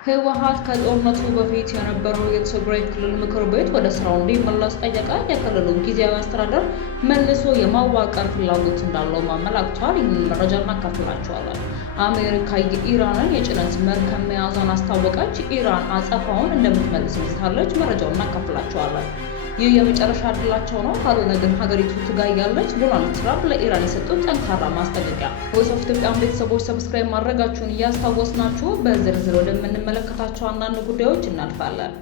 ህወሓት ከጦርነቱ በፊት የነበረው የትግራይ ክልል ምክር ቤት ወደ ስራው እንዲመለስ ጠየቀ። የክልሉን ጊዜያዊ አስተዳደር መልሶ የማዋቀር ፍላጎት እንዳለው አመላክቷል። ይህንን መረጃ እናካፍላችኋለን። አሜሪካ የኢራንን የጭነት መርከብ መያዟን አስታወቀች። ኢራን አጸፋውን እንደምትመልስ ይዛለች። መረጃውን እናካፍላችኋለን። ይህ የመጨረሻ ዕድላቸው ነው፣ ካልሆነ ግን ሀገሪቱ ትጋያለች። ዶናልድ ትራምፕ ለኢራን የሰጡት ጠንካራ ማስጠንቀቂያ። ቮይስ ኦፍ ኢትዮጵያን ቤተሰቦች ሰብስክራይብ ማድረጋችሁን እያስታወስናችሁ በዝርዝር ወደምንመለከታቸው አንዳንድ ጉዳዮች እናልፋለን።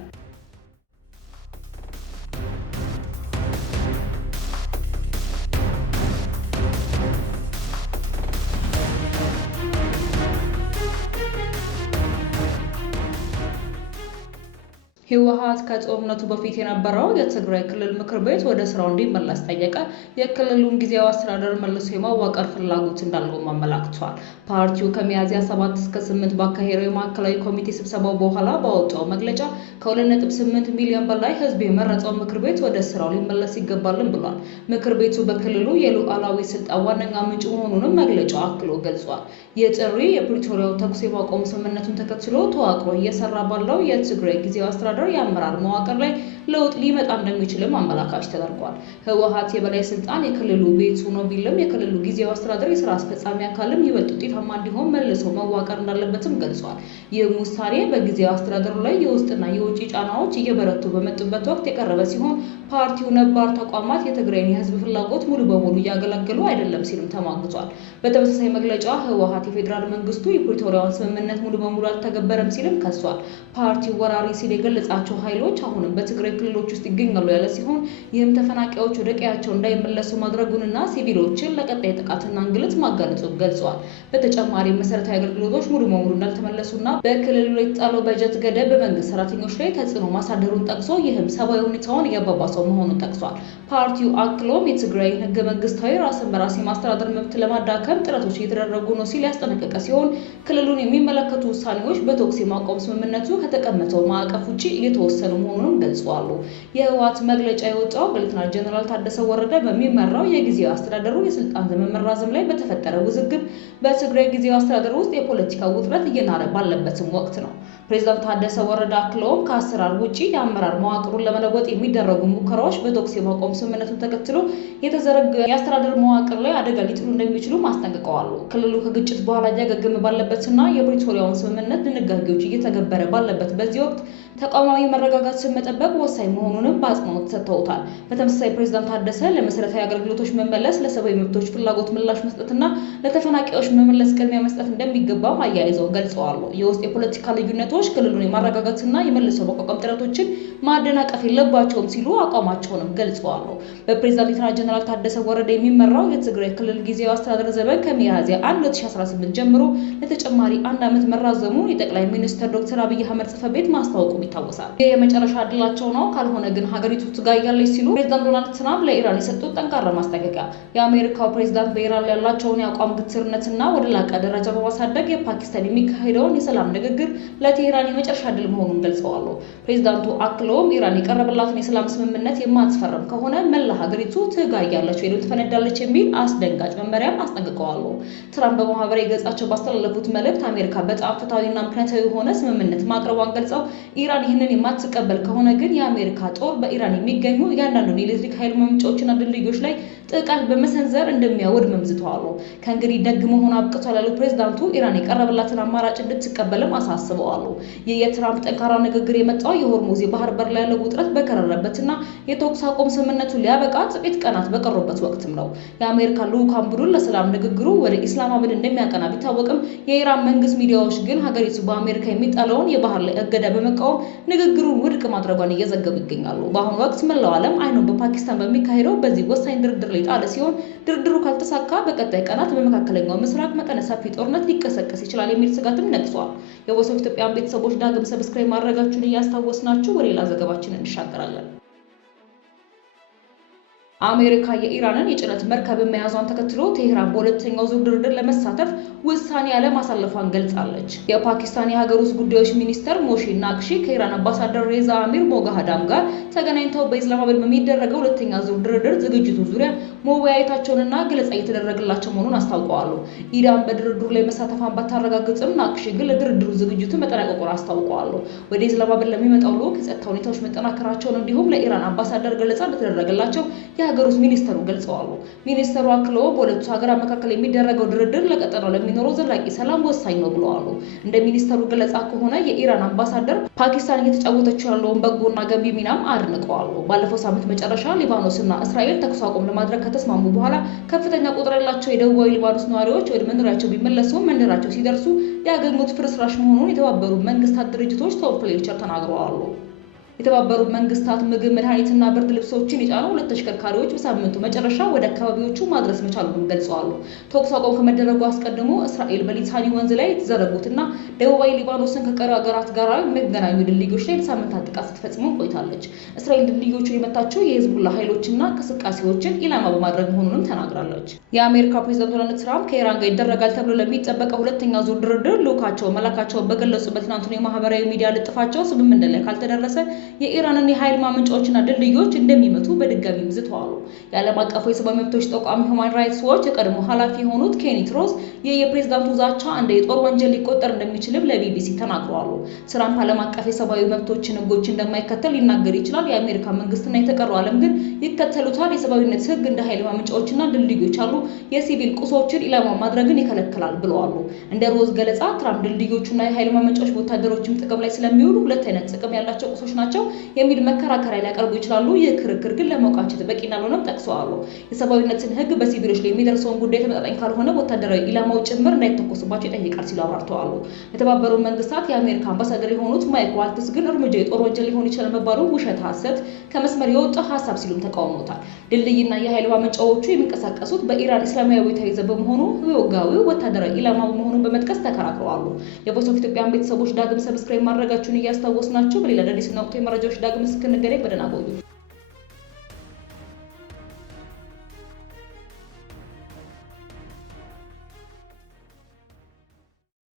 ህወሓት ከጦርነቱ በፊት የነበረው የትግራይ ክልል ምክር ቤት ወደ ስራው እንዲመለስ ጠየቀ። የክልሉን ጊዜያዊ አስተዳደር መልሶ የማዋቀር ፍላጎት እንዳለውም አመላክቷል። ፓርቲው ከሚያዝያ 7 እስከ 8 ባካሄደው የማዕከላዊ ኮሚቴ ስብሰባው በኋላ ባወጣው መግለጫ ከ2.8 ሚሊዮን በላይ ህዝብ የመረጠው ምክር ቤት ወደ ስራው ሊመለስ ይገባልን ብሏል። ምክር ቤቱ በክልሉ የሉዓላዊ ስልጣን ዋነኛ ምንጭ መሆኑንም መግለጫው አክሎ ገልጿል። ይህ ጥሪ የፕሪቶሪያው ተኩስ የማቆም ስምምነቱን ተከትሎ ተዋቅሮ እየሰራ ባለው የትግራይ ጊዜያዊ አስተዳደር የአመራር መዋቅር ላይ ለውጥ ሊመጣ እንደሚችልም አመላካች ተደርጓል። ህወሓት የበላይ ስልጣን የክልሉ ቤቱ ነው ቢልም የክልሉ ጊዜያዊ አስተዳደር የስራ አስፈጻሚ አካልም ይበልጥ ውጤታማ እንዲሆን መልሶ መዋቀር እንዳለበትም ገልጿል። ይህም ውሳኔ በጊዜያዊ አስተዳደሩ ላይ የውስጥና የውጭ ጫናዎች እየበረቱ በመጡበት ወቅት የቀረበ ሲሆን ፓርቲው ነባር ተቋማት የትግራይን የህዝብ ፍላጎት ሙሉ በሙሉ እያገለገሉ አይደለም ሲልም ተሟግቷል። በተመሳሳይ መግለጫ ህወሓት የፌዴራል መንግስቱ የፕሪቶሪያውን ስምምነት ሙሉ በሙሉ አልተገበረም ሲልም ከሷል። ፓርቲው ወራሪ ሲል የገለጻቸው ኃይሎች አሁንም በትግራይ ክልሎች ውስጥ ይገኛሉ ያለ ሲሆን ይህም ተፈናቃዮች ወደ ቀያቸው እንዳይመለሱ ማድረጉንና ሲቪሎችን ለቀጣይ ጥቃትና እንግልት ማጋለጡን ገልጿል። በተጨማሪ መሰረታዊ አገልግሎቶች ሙሉ በሙሉ እንዳልተመለሱና በክልሉ ላይ የተጣለው በጀት ገደብ በመንግስት ሰራተኞች ላይ ተጽዕኖ ማሳደሩን ጠቅሶ ይህም ሰብአዊ ሁኔታውን እያባባሰው መሆኑን ጠቅሷል። ፓርቲው አክሎም የትግራይን ህገ መንግስታዊ ራስን በራስ የማስተዳደር መብት ለማዳከም ጥረቶች እየተደረጉ ነው ሲል ያስጠነቀቀ ሲሆን ክልሉን የሚመለከቱ ውሳኔዎች በተኩስ የማቆም ስምምነቱ ከተቀመጠው ማዕቀፍ ውጭ እየተወሰኑ መሆኑንም ገልጸዋል። የህወሓት መግለጫ የወጣው በሌተናል ጀነራል ታደሰ ወረደ በሚመራው የጊዜያዊ አስተዳደሩ የስልጣን ዘመን መራዘም ላይ በተፈጠረ ውዝግብ በትግራይ ጊዜያዊ አስተዳደሩ ውስጥ የፖለቲካ ውጥረት እየናረ ባለበትም ወቅት ነው። ፕሬዝዳንት ታደሰ ወረደ አክለውም ከአሰራር ውጪ የአመራር መዋቅሩን ለመለወጥ የሚደረጉ ሙከራዎች በተኩስ የማቆም ስምምነቱን ተከትሎ የተዘረጋ የአስተዳደር መዋቅር ላይ አደጋ ሊጥሉ እንደሚችሉ አስጠንቅቀዋል። ክልሉ ከግጭት በኋላ እያገገመ ባለበትና የፕሪቶሪያውን ስምምነት ድንጋጌዎች እየተገበረ ባለበት በዚህ ወቅት ተቋማዊ መረጋጋትን መጠበቅ ወሳኝ መሆኑንም በአጽንኦት ሰጥተውታል። በተመሳሳይ ፕሬዝዳንት ታደሰ ለመሰረታዊ አገልግሎቶች መመለስ፣ ለሰብአዊ መብቶች ፍላጎት ምላሽ መስጠትና ለተፈናቃዮች መመለስ ቅድሚያ መስጠት እንደሚገባም አያይዘው ገልጸዋል። የውስጥ የፖለቲካ ልዩነቶች ክልሉን የማረጋጋትና የመልሶ ማቋቋም ጥረቶችን ማደናቀፍ የለባቸውም ሲሉ አቋማቸውንም ገልጸዋል። በፕሬዝዳንት ሌተናል ጀነራል ታደሰ ወረደ የሚመራው የትግራይ ክልል ጊዜያዊ አስተዳደር ዘመን ከሚያዝያ 1 2018 ጀምሮ ለተጨማሪ 1 ዓመት መራዘሙን የጠቅላይ ሚኒስትር ዶክተር አብይ አህመድ ጽሕፈት ቤት ማስታወቁም ይታወሳል። ይህ የመጨረሻ ዕድላቸው ነው፣ ካልሆነ ግን ሀገሪቱ ትጋያለች ሲሉ ፕሬዝዳንት ዶናልድ ትራምፕ ለኢራን የሰጡት ጠንካራ ማስጠንቀቂያ። የአሜሪካው ፕሬዝዳንት በኢራን ላይ ያላቸውን የአቋም ግትርነትና ወደ ላቀ ደረጃ በማሳደግ የፓኪስታን የሚካሄደውን የሰላም ንግግር ለቴህራን የመጨረሻ ዕድል መሆኑን ገልጸዋል። ፕሬዝዳንቱ አክለውም ኢራን የቀረበላትን የሰላም ስምምነት የማትፈርም ከሆነ መላ ሀገሪቱ ትጋያለች ወይም ትፈነዳለች የሚል አስደንጋጭ መመሪያም አስጠንቅቀዋል። ትራምፕ በማህበራዊ ገጻቸው ባስተላለፉት መልእክት አሜሪካ በጣም ፍትሐዊና ምክንያታዊ የሆነ ስምምነት ማቅረቧን ገልጸው ኢራን ይህንን የማትቀበል ከሆነ ግን የአሜሪካ ጦር በኢራን የሚገኙ እያንዳንዱን የኤሌክትሪክ ኃይል ማመንጫዎችና ድልድዮች ላይ ጥቃት በመሰንዘር እንደሚያወድም አምዝተዋል። ከእንግዲህ ደግ መሆን አብቅቷል ያሉት ፕሬዝዳንቱ ኢራን የቀረበላትን አማራጭ እንድትቀበልም አሳስበዋል። ይህ የትራምፕ ጠንካራ ንግግር የመጣው የሆርሙዝ የባህር በር ላይ ያለው ውጥረት በከረረበትና የተኩስ አቁም ስምምነቱ ሊያበቃ ጥቂት ቀናት በቀሩበት ወቅትም ነው። የአሜሪካ ልዑካን ቡድን ለሰላም ንግግሩ ወደ ኢስላማባድ እንደሚያቀና ቢታወቅም የኢራን መንግስት ሚዲያዎች ግን ሀገሪቱ በአሜሪካ የሚጣለውን የባህር ላይ እገዳ በመቃወም ንግግሩን ውድቅ ማድረጓን እየዘገቡ ይገኛሉ። በአሁኑ ወቅት መላው ዓለም አይኑን በፓኪስታን በሚካሄደው በዚህ ወሳኝ ድርድር ላይ ጣለ ሲሆን ድርድሩ ካልተሳካ በቀጣይ ቀናት በመካከለኛው ምስራቅ መጠነ ሰፊ ጦርነት ሊቀሰቀስ ይችላል የሚል ስጋትም ነግሷል። የቮይስ ኦፍ ኢትዮጵያን ቤተሰቦች ዳግም ሰብስክራይብ ማድረጋችሁን እያስታወስናችሁ ወደ ሌላ ዘገባችን እንሻገራለን። አሜሪካ የኢራንን የጭነት መርከብ መያዟን ተከትሎ ቴህራን በሁለተኛው ዙር ድርድር ለመሳተፍ ውሳኔ አለማሳለፏን ገልጻለች። የፓኪስታን የሀገር ውስጥ ጉዳዮች ሚኒስተር ሞሼ ናቅሺ ከኢራን አምባሳደር ሬዛ አሚር ሞጋሃዳም ጋር ተገናኝተው በኢስላማባድ በሚደረገው ሁለተኛ ዙር ድርድር ዝግጅቱ ዙሪያ መወያየታቸውንና ገለጻ እየተደረገላቸው መሆኑን አስታውቀዋል። ኢራን በድርድሩ ላይ መሳተፏን ባታረጋግጥም ናቅሽ ግን ለድርድሩ ዝግጅቱ መጠናቀቁን አስታውቀዋል። ወደ ኢስላማባድ ለሚመጣው ልዑክ የጸጥታ ሁኔታዎች መጠናከራቸውን እንዲሁም ለኢራን አምባሳደር ገለጻ እንደተደረገላቸው የሀገር ውስጥ ሚኒስተሩ ገልጸዋል። ሚኒስተሩ አክለው በሁለቱ ሀገራት መካከል የሚደረገው ድርድር ለቀጠናው ለሚኖረው ዘላቂ ሰላም ወሳኝ ነው ብለዋል። እንደ ሚኒስተሩ ገለጻ ከሆነ የኢራን አምባሳደር ፓኪስታን እየተጫወተችው ያለውን በጎና ገንቢ ሚናም አድንቀዋል። ባለፈው ሳምንት መጨረሻ ሊባኖስና እስራኤል ተኩስ አቁም ለማድረግ ከተስማሙ በኋላ ከፍተኛ ቁጥር ያላቸው የደቡባዊ ሊባኖስ ነዋሪዎች ወደ መኖሪያቸው ቢመለሱም መንደራቸው ሲደርሱ ያገኙት ፍርስራሽ መሆኑን የተባበሩት መንግስታት ድርጅቶች ቶም ፍሌቸር ተናግረዋል። የተባበሩት መንግስታት ምግብ፣ መድኃኒትና ብርድ ልብሶችን የጫኑ 2 ተሽከርካሪዎች በሳምንቱ መጨረሻ ወደ አካባቢዎቹ ማድረስ መቻሉን ገልጸዋል። ተኩስ አቁም ከመደረጉ አስቀድሞ እስራኤል በሊታኒ ወንዝ ላይ የተዘረጉትና ደቡባዊ ሊባኖስን ከቀሪ ሀገራት ጋር የሚገናኙ ድልድዮች ላይ ለሳምንታት ጥቃት ስትፈጽም ቆይታለች። እስራኤል ድልድዮቹን የመታቸው የሂዝቡላ ኃይሎችና እንቅስቃሴዎችን ኢላማ በማድረግ መሆኑንም ተናግራለች። የአሜሪካ ፕሬዝዳንት ዶናልድ ትራምፕ ከኢራን ጋር ይደረጋል ተብሎ ለሚጠበቀው ሁለተኛ ዙር ድርድር ልዑካቸውን መላካቸውን በገለጹበት ትናንቱን የማህበራዊ ሚዲያ ልጥፋቸው ስምምነት ላይ ካልተደረሰ የኢራንን የኃይል ማመንጫዎችና ድልድዮች እንደሚመቱ በድጋሚ ዝተዋል። የዓለም አቀፉ የሰብአዊ መብቶች ተቋም ሁማን ራይትስ ዎች የቀድሞ ኃላፊ የሆኑት ኬኒት ሮዝ የፕሬዝዳንቱ ዛቻ እንደ የጦር ወንጀል ሊቆጠር እንደሚችልም ለቢቢሲ ተናግረዋል። ትራምፕ ዓለም አቀፍ የሰብአዊ መብቶችን ህጎች እንደማይከተል ሊናገር ይችላል፣ የአሜሪካ መንግስትና የተቀረው ዓለም ግን ይከተሉታል። የሰብአዊነት ህግ እንደ ኃይል ማመንጫዎችና ድልድዮች አሉ የሲቪል ቁሶችን ኢላማ ማድረግን ይከለክላል ብለዋል። እንደ ሮዝ ገለጻ ትራምፕ ድልድዮቹና የኃይል ማመንጫዎች በወታደሮችም ጥቅም ላይ ስለሚውሉ ሁለት አይነት ጥቅም ያላቸው ቁሶች ናቸው የሚል መከራከሪያ ሊያቀርቡ ይችላሉ። ይህ ክርክር ግን ለመውቃቸት በቂ እንዳልሆነም ጠቅሰዋል። የሰብአዊነትን ህግ በሲቪሎች ላይ የሚደርሰውን ጉዳይ ተመጣጣኝ ካልሆነ ወታደራዊ ኢላማው ጭምር እንዳይተኮስባቸው ይጠይቃል ሲሉ አብራርተዋል። የተባበሩት መንግስታት የአሜሪካ አምባሳደር የሆኑት ማይክ ዋልትስ ግን እርምጃ የጦር ወንጀል ሊሆን ይችላል መባሉ ውሸት፣ ሐሰት፣ ከመስመር የወጣ ሀሳብ ሲሉም ተቃውሞታል። ድልድይና የኃይል ማመንጫዎቹ የሚንቀሳቀሱት በኢራን እስላማዊ ተይዘ በመሆኑ ህጋዊው ወታደራዊ ኢላማ መሆኑን በመጥቀስ ተከራክረዋል። የቮይስ ኦፍ ኢትዮጵያን ቤተሰቦች ዳግም ሰብስክራይብ ማድረጋችሁን እያስታወስናችሁ በሌላ አዳዲስና ወቅታዊ መረጃዎች ዳግም እስክንገናኝ በደህና ቆዩ።